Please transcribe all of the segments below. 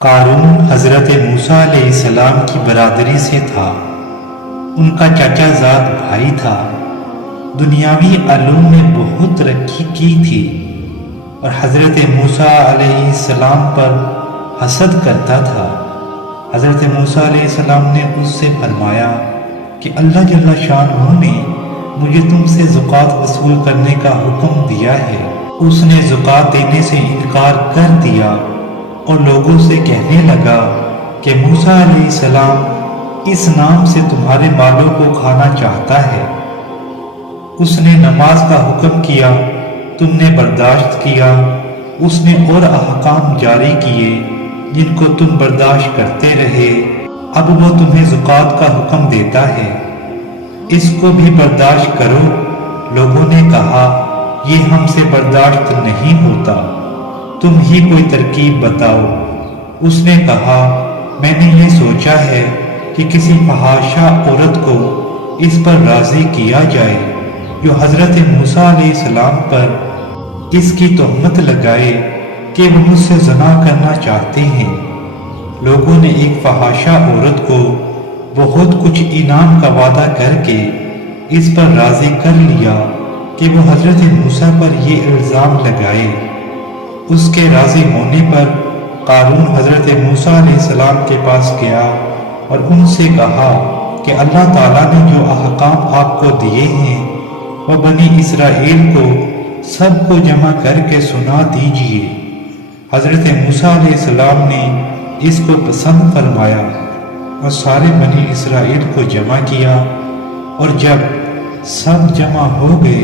قارون حضرت موسیٰ علیہ السلام کی برادری سے تھا۔ ان کا چچا زاد بھائی تھا۔ دنیاوی علوم میں بہت ترقی کی تھی اور حضرت موسیٰ علیہ السلام پر حسد کرتا تھا۔ حضرت موسیٰ علیہ السلام نے اس سے فرمایا کہ اللہ جل شانہ نے مجھے تم سے زکوٰۃ وصول کرنے کا حکم دیا ہے۔ اس نے زکوٰۃ دینے سے انکار کر دیا اور لوگوں سے کہنے لگا کہ موسیٰ علیہ السلام اس نام سے تمہارے مالوں کو کھانا چاہتا ہے۔ اس نے نماز کا حکم کیا، تم نے برداشت کیا۔ اس نے اور احکام جاری کیے جن کو تم برداشت کرتے رہے۔ اب وہ تمہیں زکوٰۃ کا حکم دیتا ہے، اس کو بھی برداشت کرو۔ لوگوں نے کہا یہ ہم سے برداشت نہیں ہوتا، تم ہی کوئی ترکیب بتاؤ۔ اس نے کہا میں نے یہ سوچا ہے کہ کسی فحاشہ عورت کو اس پر راضی کیا جائے جو حضرت موسیٰ علیہ السلام پر اس کی تہمت لگائے کہ وہ مجھ سے زنا کرنا چاہتے ہیں۔ لوگوں نے ایک فحاشہ عورت کو بہت کچھ انعام کا وعدہ کر کے اس پر راضی کر لیا کہ وہ حضرت موسیٰ پر یہ الزام لگائے۔ اس کے راضی ہونے پر قارون حضرت موسیٰ علیہ السلام کے پاس گیا اور ان سے کہا کہ اللہ تعالیٰ نے جو احکام آپ کو دیے ہیں وہ بنی اسرائیل کو سب کو جمع کر کے سنا دیجئے۔ حضرت موسیٰ علیہ السلام نے اس کو پسند فرمایا اور سارے بنی اسرائیل کو جمع کیا، اور جب سب جمع ہو گئے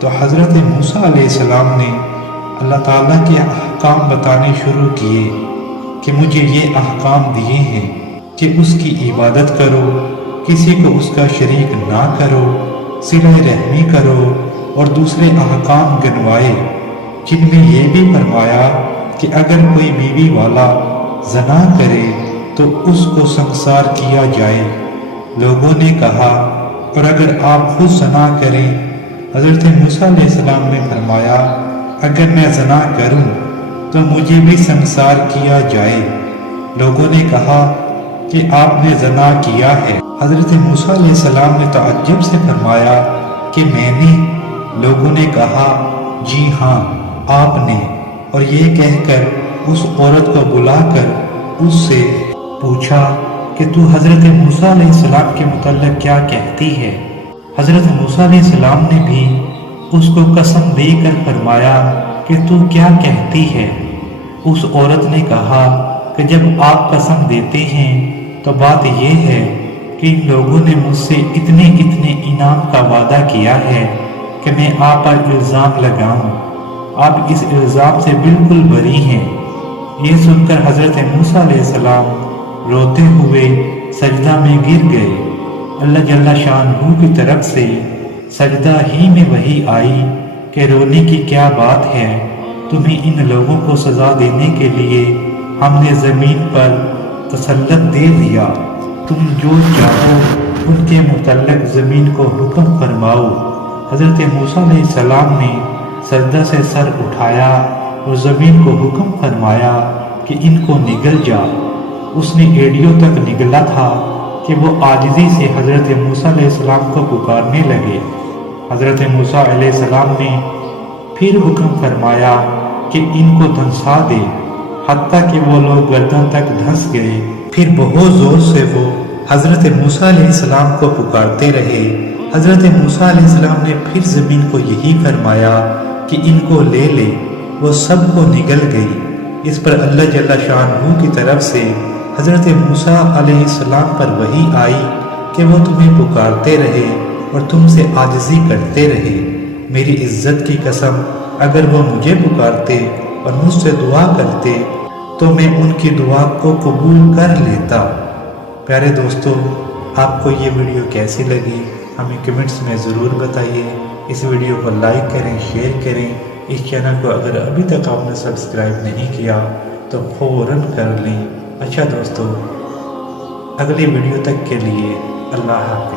تو حضرت موسیٰ علیہ السلام نے اللہ تعالیٰ کے احکام بتانے شروع کیے کہ مجھے یہ احکام دیے ہیں کہ اس کی عبادت کرو، کسی کو اس کا شریک نہ کرو، صلہ رحمی کرو، اور دوسرے احکام گنوائے جن میں یہ بھی فرمایا کہ اگر کوئی بیوی والا زنا کرے تو اس کو سنسار کیا جائے۔ لوگوں نے کہا اور اگر آپ خود زنا کریں؟ حضرت موسیٰ علیہ السلام نے فرمایا اگر میں زنا کروں تو مجھے بھی سنسار کیا جائے۔ لوگوں نے کہا کہ آپ نے زنا کیا ہے۔ حضرت موسیٰ علیہ السلام نے تعجب سے فرمایا کہ میں نے؟ لوگوں نے کہا جی ہاں آپ نے، اور یہ کہہ کر اس عورت کو بلا کر اس سے پوچھا کہ تو حضرت موسیٰ علیہ السلام کے متعلق کیا کہتی ہے؟ حضرت موسیٰ علیہ السلام نے بھی اس کو قسم دے کر فرمایا کہ تو کیا کہتی ہے؟ اس عورت نے کہا کہ جب آپ قسم دیتے ہیں تو بات یہ ہے کہ ان لوگوں نے مجھ سے اتنے انعام کا وعدہ کیا ہے کہ میں آپ پر الزام لگاؤں۔ آپ اس الزام سے بالکل بری ہیں۔ یہ سن کر حضرت موسیٰ علیہ السلام روتے ہوئے سجدہ میں گر گئے۔ اللہ جل شانہ کی طرف سے سجدہ ہی میں وحی آئی کہ رونے کی کیا بات ہے، تمہیں ان لوگوں کو سزا دینے کے لیے ہم نے زمین پر تسلط دے دیا، تم جو چاہو ان کے متعلق زمین کو حکم فرماؤ۔ حضرت موسیٰ علیہ السلام نے سجدہ سے سر اٹھایا اور زمین کو حکم فرمایا کہ ان کو نگل جا۔ اس نے ایڑیوں تک نگلا تھا کہ وہ عاجزی سے حضرت موسیٰ علیہ السلام کو پکارنے لگے۔ حضرت موسیٰ علیہ السلام نے پھر حکم فرمایا کہ ان کو دھنسا دے، حتیٰ کہ وہ لوگ گردن تک دھنس گئے۔ پھر بہت زور سے وہ حضرت موسیٰ علیہ السلام کو پکارتے رہے۔ حضرت موسیٰ علیہ السلام نے پھر زمین کو یہی فرمایا کہ ان کو لے لے، وہ سب کو نگل گئی۔ اس پر اللہ جل شانہ کی طرف سے حضرت موسیٰ علیہ السلام پر وحی آئی کہ وہ تمہیں پکارتے رہے اور تم سے عاجزی کرتے رہے۔ میری عزت کی قسم اگر وہ مجھے پکارتے اور مجھ سے دعا کرتے تو میں ان کی دعا کو قبول کر لیتا۔ پیارے دوستو، آپ کو یہ ویڈیو کیسی لگی ہمیں کمنٹس میں ضرور بتائیے۔ اس ویڈیو کو لائک کریں، شیئر کریں۔ اس چینل کو اگر ابھی تک آپ نے سبسکرائب نہیں کیا تو فوراً کر لیں۔ اچھا دوستو، اگلی ویڈیو تک کے لیے اللہ حافظ۔